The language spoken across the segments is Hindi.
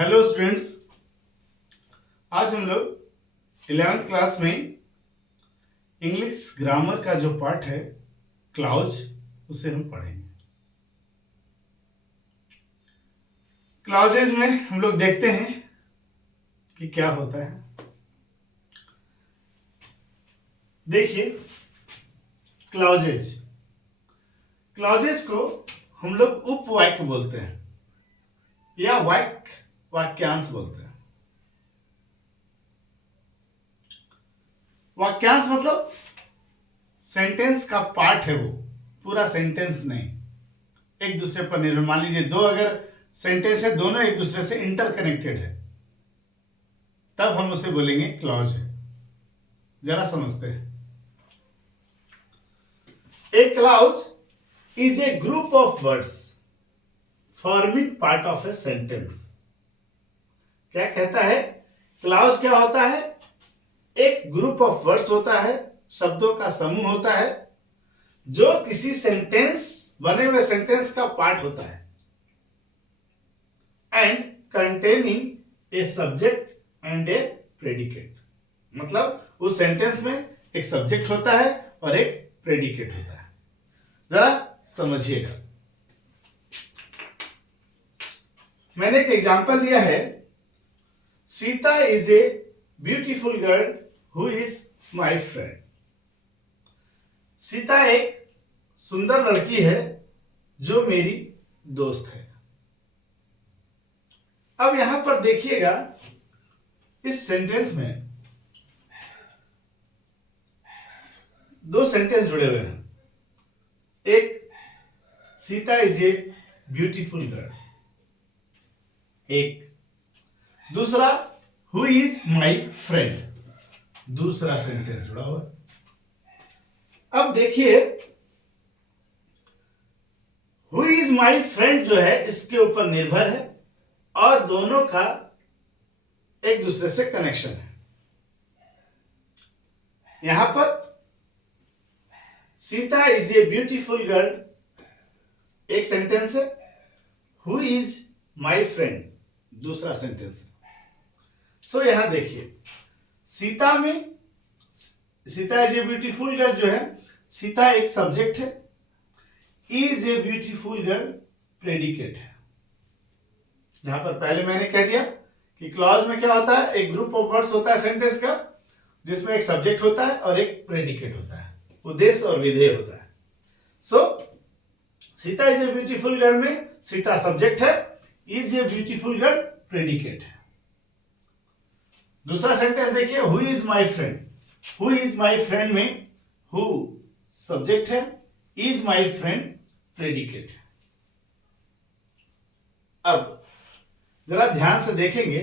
Hello students. आज हम लोग 11th क्लास में इंग्लिश ग्रामर का जो पार्ट है क्लाउज उसे हम पढ़ेंगे। क्लाउजेज में हम लोग देखते हैं कि क्या होता है। देखिए, क्लाउजेज क्लाउजेज को हम लोग उपवाक्य बोलते हैं या वाक्यांश बोलते हैं। वाक्यांश मतलब सेंटेंस का पार्ट है, वो पूरा सेंटेंस नहीं, एक दूसरे पर निर्भर। मान लीजिए दो अगर सेंटेंस है, दोनों एक दूसरे से इंटरकनेक्टेड है, तब हम उसे बोलेंगे क्लॉज है। जरा समझते हैं। ए clause is a group of words forming part of a sentence. क्या कहता है? क्लॉज क्या होता है? एक ग्रुप ऑफ वर्ड्स होता है, शब्दों का समूह होता है, जो किसी सेंटेंस, बने हुए सेंटेंस का पार्ट होता है, and containing a subject and A predicate. मतलब उस सेंटेंस में एक सब्जेक्ट होता है और एक प्रेडिकेट होता है। जरा समझिएगा। मैंने एक एग्जांपल दिया है, Sita is a beautiful girl who is my friend. Sita एक सुंदर लड़की है जो मेरी दोस्त है। अब यहां पर देखिएगा, इस सेंटेंस में दो सेंटेंस जुड़े हुए हैं। एक, Sita is a beautiful girl. एक दूसरा, हु इज माई फ्रेंड, दूसरा सेंटेंस जुड़ा हुआ है। अब देखिए, हु इज माई फ्रेंड जो है इसके ऊपर निर्भर है और दोनों का एक दूसरे से कनेक्शन है। यहां पर Sita is a beautiful girl एक सेंटेंस है, हु इज माई फ्रेंड दूसरा सेंटेंस है। सो यहां देखिए, सीता में, Sita is a beautiful girl जो है, सीता एक सब्जेक्ट है, is a beautiful girl predicate है। यहां पर पहले मैंने कह दिया कि क्लॉज में क्या होता है, एक ग्रुप ऑफ वर्ड्स होता है सेंटेंस का, जिसमें एक सब्जेक्ट होता है और एक प्रेडिकेट होता है, उद्देश्य और विधेय होता है। So Sita is a beautiful girl में सीता सब्जेक्ट है, is a beautiful girl predicate है। दूसरा सेंटेंस देखिए, who is my friend. Who is my friend में हु सब्जेक्ट है, इज माई फ्रेंड प्रेडिकेट है। अब जरा ध्यान से देखेंगे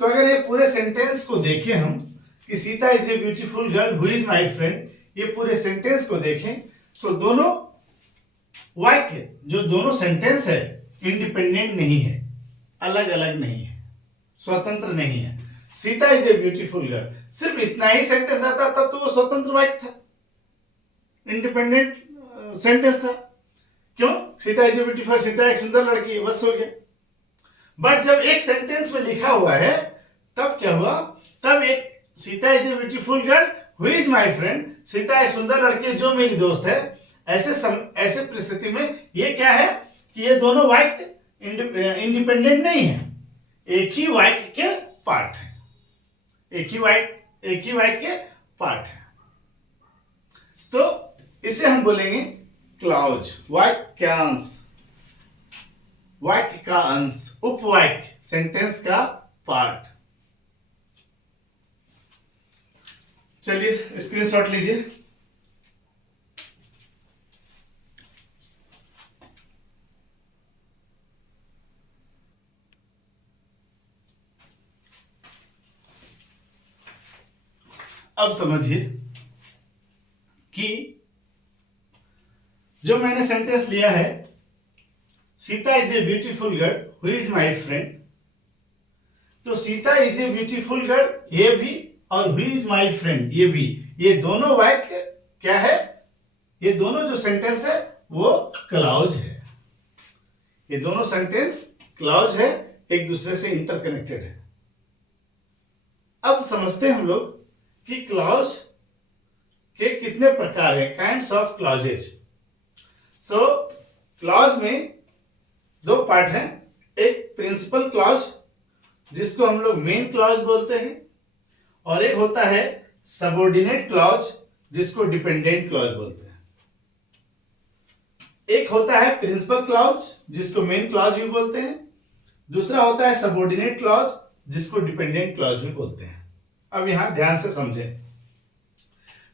तो अगर ये पूरे सेंटेंस को देखें हम, कि Sita is a beautiful girl who is my friend, ये पूरे सेंटेंस को देखें, सो दोनों वाक्य, जो दोनों सेंटेंस है, इंडिपेंडेंट नहीं है, अलग अलग नहीं है, स्वतंत्र नहीं है। Sita is a beautiful girl, सिर्फ इतना ही सेंटेंस रहता तब तो वो स्वतंत्र वाक्य था, इंडिपेंडेंट सेंटेंस था। क्यों? Sita is a beautiful, Sita एक सुंदर लड़की है, बस हो गया। बट जब एक सेंटेंस में लिखा हुआ है, तब क्या हुआ? तब एक Sita is a beautiful girl who is my friend, Sita एक सुंदर लड़की जो मेरी दोस्त है, ऐसे परिस्थिति में ये क्या है कि ये दोनों वाक्य इंडिपेंडेंट नहीं है, एक ही वाक्य के पार्ट है, एक ही वाक्य के पार्ट है। तो इसे हम बोलेंगे क्लॉज, वाक्यांश, वाक्य का अंश, उपवाक्य, सेंटेंस का पार्ट। चलिए स्क्रीनशॉट लीजिए। अब समझिए कि जो मैंने सेंटेंस लिया है, Sita is a beautiful girl who is my friend, तो Sita is a beautiful girl ये भी और हु इज माई फ्रेंड ये भी, ये दोनों वाक्य क्या है? ये दोनों जो सेंटेंस है, वो क्लॉज है। ये दोनों सेंटेंस क्लॉज है, एक दूसरे से इंटरकनेक्टेड है। अब समझते हैं हम लोग कि क्लॉज के कितने प्रकार हैं, kinds of clauses. So clause में दो पार्ट हैं, एक प्रिंसिपल क्लॉज जिसको हम लोग मेन क्लॉज बोलते हैं, और एक होता है सबऑर्डिनेट क्लॉज जिसको डिपेंडेंट क्लॉज बोलते हैं। एक होता है प्रिंसिपल क्लॉज जिसको मेन क्लॉज भी बोलते हैं, दूसरा होता है सबऑर्डिनेट क्लॉज जिसको डिपेंडेंट क्लॉज भी बोलते हैं। अब यहां ध्यान से समझें,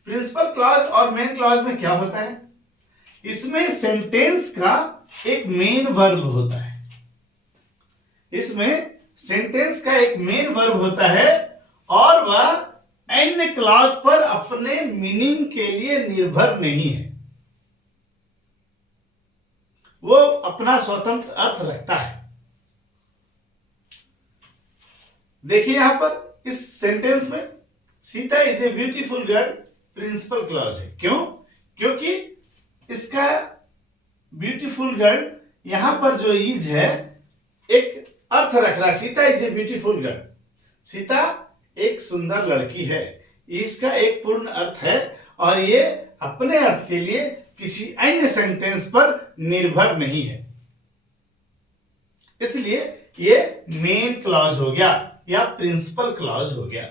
प्रिंसिपल क्लॉज और मेन क्लॉज में क्या होता है, इसमें सेंटेंस का एक मेन वर्ब होता है, इसमें सेंटेंस का एक मेन वर्ब होता है और वह अन्य क्लॉज पर अपने मीनिंग के लिए निर्भर नहीं है, वो अपना स्वतंत्र अर्थ रखता है। देखिए यहां पर इस सेंटेंस में Sita is a beautiful girl principal clause है। क्यों? क्योंकि इसका ब्यूटीफुल गर्ल यहां पर जो इज है एक अर्थ रख रहा है, Sita is a beautiful girl, Sita एक सुंदर लड़की है, इसका एक पूर्ण अर्थ है और ये अपने अर्थ के लिए किसी अन्य सेंटेंस पर निर्भर नहीं है, इसलिए ये मेन क्लॉज हो गया या प्रिंसिपल क्लॉज हो गया।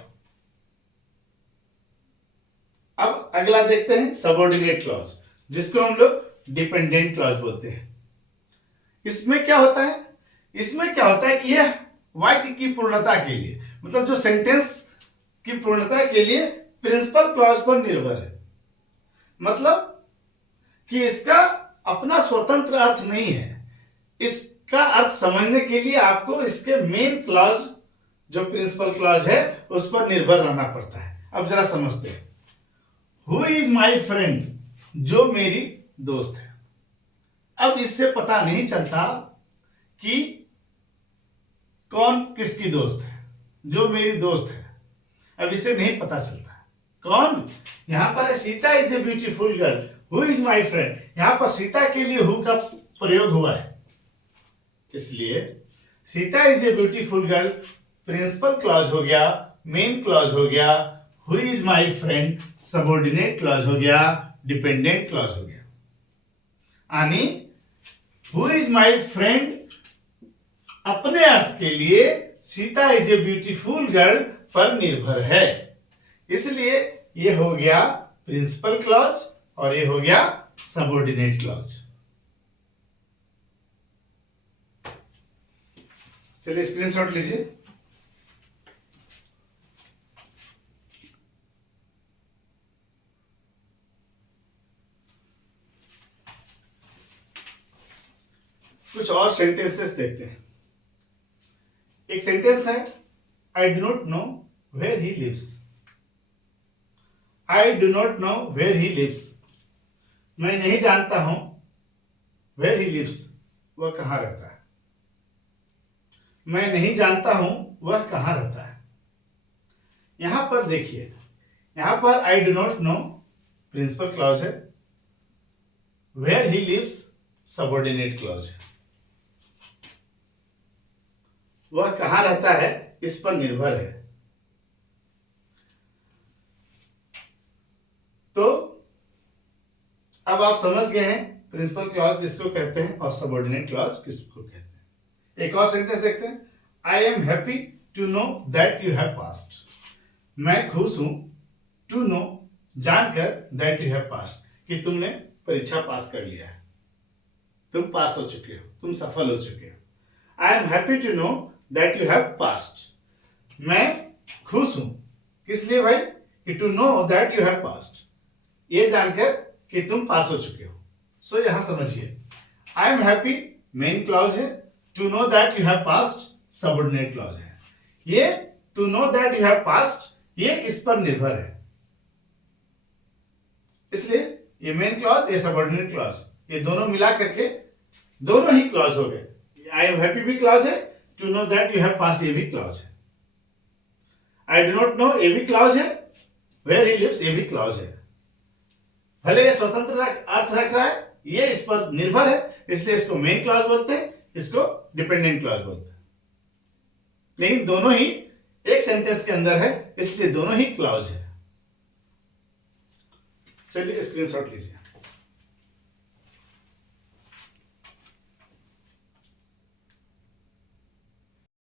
अब अगला देखते हैं सबऑर्डिनेट क्लॉज जिसको हम लोग डिपेंडेंट क्लॉज बोलते हैं। इसमें क्या होता है, इसमें क्या होता है कि यह वाक्य की पूर्णता के लिए, मतलब जो सेंटेंस की पूर्णता के लिए प्रिंसिपल क्लॉज पर निर्भर है, मतलब कि इसका अपना स्वतंत्र अर्थ नहीं है, इसका अर्थ समझने के लिए आपको इसके मेन क्लॉज जो प्रिंसिपल क्लॉज है उस पर निर्भर रहना पड़ता है। अब जरा समझते हैं, हु इज माई फ्रेंड, जो मेरी दोस्त है। अब इससे पता नहीं चलता कि कौन किसकी दोस्त है, जो मेरी दोस्त है, अब इसे नहीं पता चलता कौन। यहां पर है Sita is a beautiful girl, who is my friend, यहां पर सीता के लिए हु का प्रयोग हुआ है, इसलिए Sita is a beautiful girl principal clause हो गया, मेन क्लॉज हो गया, who is my friend subordinate clause हो गया, डिपेंडेंट क्लॉज हो गया। यानी हु इज माई फ्रेंड अपने अर्थ के लिए Sita is a beautiful girl पर निर्भर है, इसलिए ये हो गया प्रिंसिपल क्लॉज और ये हो गया सबऑर्डिनेट क्लॉज। चलिए स्क्रीनशॉट लीजिए। कुछ और सेंटेंसेस देखते हैं। एक सेंटेंस है, I do not know where he lives. I do not know where he lives, मैं नहीं जानता हूं वेयर ही लिव्स, वह कहां रहता है। मैं नहीं जानता हूं वह कहां रहता है। यहां पर देखिए, यहां पर I do not know principal clause है, where he lives subordinate clause है, वह कहां रहता है इस पर निर्भर है। तो अब आप समझ गए हैं प्रिंसिपल क्लॉज किसको कहते हैं और सबऑर्डिनेट क्लॉज किसको कहते हैं। एक और सेंटेंस देखते हैं, I am happy to know that you have passed, मैं खुश हूं टू नो जानकर दैट यू हैव पास्ड, कि तुमने परीक्षा पास कर लिया है, तुम पास हो चुके हो, तुम सफल हो चुके हो। I am happy to know that you have passed, मैं खुश हूं किस लिए भाई, कि to know that you have passed, ये जानकर कि तुम पास हो चुके हो। सो यहां समझिए, I am happy main clause है, to know that you have passed subordinate clause है। ये to know that you have passed ये इस पर निर्भर है, इसलिए ये मेन क्लॉज, ये सबऑर्डिनेट क्लॉज, ये दोनों मिला करके दोनों ही क्लॉज हो गए। आई एम हैप्पी भी क्लॉज है, to know that you have passed ये भी क्लॉज है, आई डू नॉट नो ये भी क्लॉज है, वेयर ही लिव्स ये भी क्लॉज है। भले ये स्वतंत्र अर्थ रख रहा है, ये इस पर निर्भर है, इसलिए इसको मेन क्लॉज बोलते हैं, इसको डिपेंडेंट क्लॉज बोलते हैं। लेकिन दोनों ही एक सेंटेंस के अंदर है, इसलिए दोनों ही क्लॉज है। चलिए स्क्रीनशॉट लीजिए।